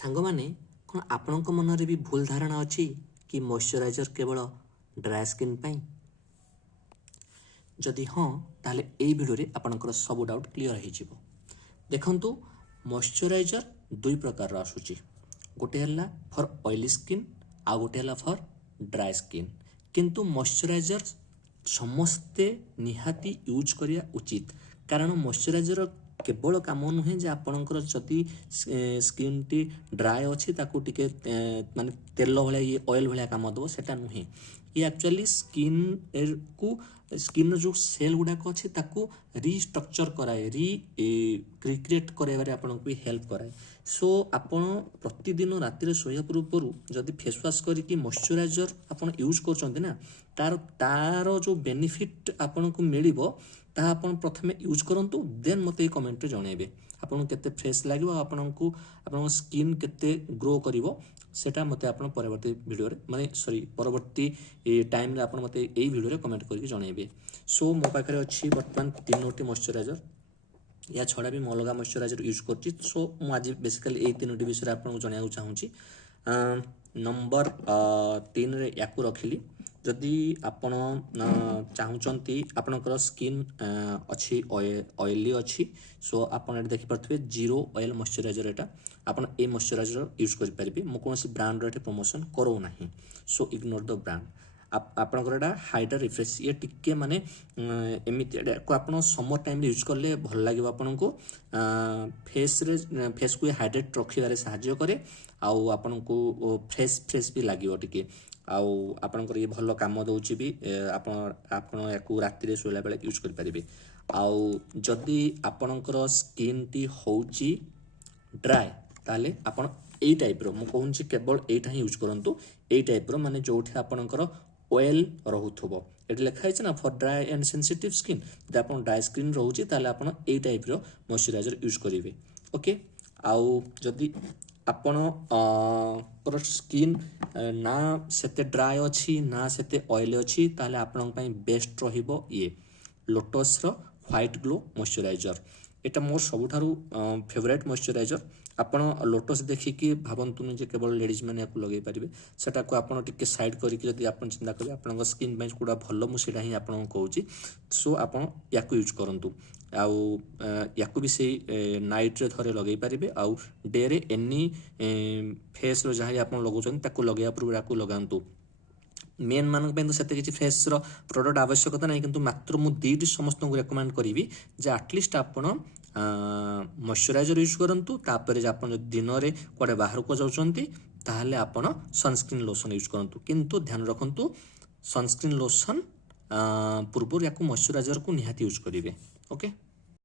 सांगमाने कौन आपण मनरे भी भूल धारणा अच्छी कि मॉइस्चराइजर केवल ड्राई स्किन पाई जदि हाँ ताले ए भिडियो आपणकर सब डाउट क्लियर हो देखंतु मॉइस्चराइजर दुई प्रकार आसूची गोटे है फॉर ऑयली स्किन आ गोटे है फॉर ड्राई स्किन किंतु मॉइस्चराइजर समस्ते निहाती यूज करिया उचित कारण मॉइस्चराइजर केवल काम नुहे जे आपणकर जदि स्किन टी ड्राई अच्छी ताकू टिके माने तेल भाया ये ऑयल भाया काम दब सेटा नुहे ये एक्चुअली स्किन जो सेल गुड़ाक अच्छे ताकू रिस्ट्रक्चर कराए रिक्रिएट कराइबारे आपनको भी हेल्प कराए सो आपण प्रतिदिन राति शोया पूर्व जदि फेस वाश करके मॉइस्चराइजर आपण यूज करछन्ते ना तार जो बेनिफिट आपनको मिलिबो ता आपण प्रथमे यूज करंतु देन मते कमेंट रे जणाइबे आपन केते फ्रेश लागो आपन स्किन केते ग्रो करिवो सेटा मते आपन परवर्ती वीडियो रे माने सॉरी परवर्ती टाइम रे आपन मते एई वीडियो रे कमेंट करके जणाइबे सो मो पाखरे अछि वर्तमान तीनोटी मॉइस्चराइजर या छड़ा भी मो अलगा मॉइस्चराइजर यूज करछि सो मु आज बेसिकली एई तीनोटी विषय आपन जणाइउ चाहूछि नंबर 3 रे याकू रखिली जदि आपण चाहूचंती आपनकर स्किन अच्छी ऑयली अच्छी सो आपन देखि परथबे जीरो ऑयल मॉइस्चराइजर एटा आपन ए मॉइस्चराइजर यूज करि परिबे मो कोनोसी ब्रांड रे प्रमोशन करो नाही सो इग्नोर द ब्रांड आपनकर एटा हाइड्रा रिफ्रेश ये टिके माने एमिति को आपन समर टाइम रे यूज करले भल लागिबो आपनको फेस को हाइड्रेट रखिबारे सहायता करे आउ आपनको फ्रेश भी लागिबो टिके आउ आपनकर ये भल काम दउची भी आपन याकू राति शोला बेले यूज कर पारिबे आउ जदि आपनकर स्किन टी होची ड्राई ताले आपन एई टाइप रो मु कहूची केवल एटा ही यूज करंतु एई टाइप रो माने जोठी आपनकर ऑयल रहुथबो एट लिखा है ना for dry and sensitive skin जदि आपन ड्राई स्किन रहउची ताले आपन एई टाइप रो मॉइस्चराइजर यूज करिवे ओके आउ जदि आपण पर स्किन ना सेते ड्राई अच्छी ना सेते ऑयल अच्छी ताले आपण पई बेस्ट रहिबो ये लोटस रो व्हाइट ग्लो मॉइस्चराइजर एटा मोर सबुठारु फेवरेट मॉइस्चराइजर आपण लोटस देखिकी भावंतु जे केवल लेडीज माने याकू लगे पारिबे सेटा को आपण टिके साइड करिक जदि आपण चिंता करिवे आपण स्किन पई कुडा भलो मु सेटा ही आपण कहूची सो आपण याकू यूज करंतु आउ याकू भी से नाइट रे थरे लगे पारिबे आउ डे रे एनी फेस रो जहा आपण लगौछन ताकू लगेया पूर्व याकू लगांतु मेन मान पे तो सेते किछि फेस रो प्रोडक्ट आवश्यकता नहीं किंतु मात्र मु दीटी समस्त को रेकमेंड करिवि जे एटलीस्ट आपण मॉइस्चराइजर यूज करंतु तापर जे आपण दिन रे कोडे बाहर को जाउचंती ताहले आपण सनस्क्रीन लोशन यूज करंतु किंतु ध्यान रखंतु सनस्क्रीन लोशन पूर्व याकू मॉइस्चराइजर को निहाती यूज करिवे ओके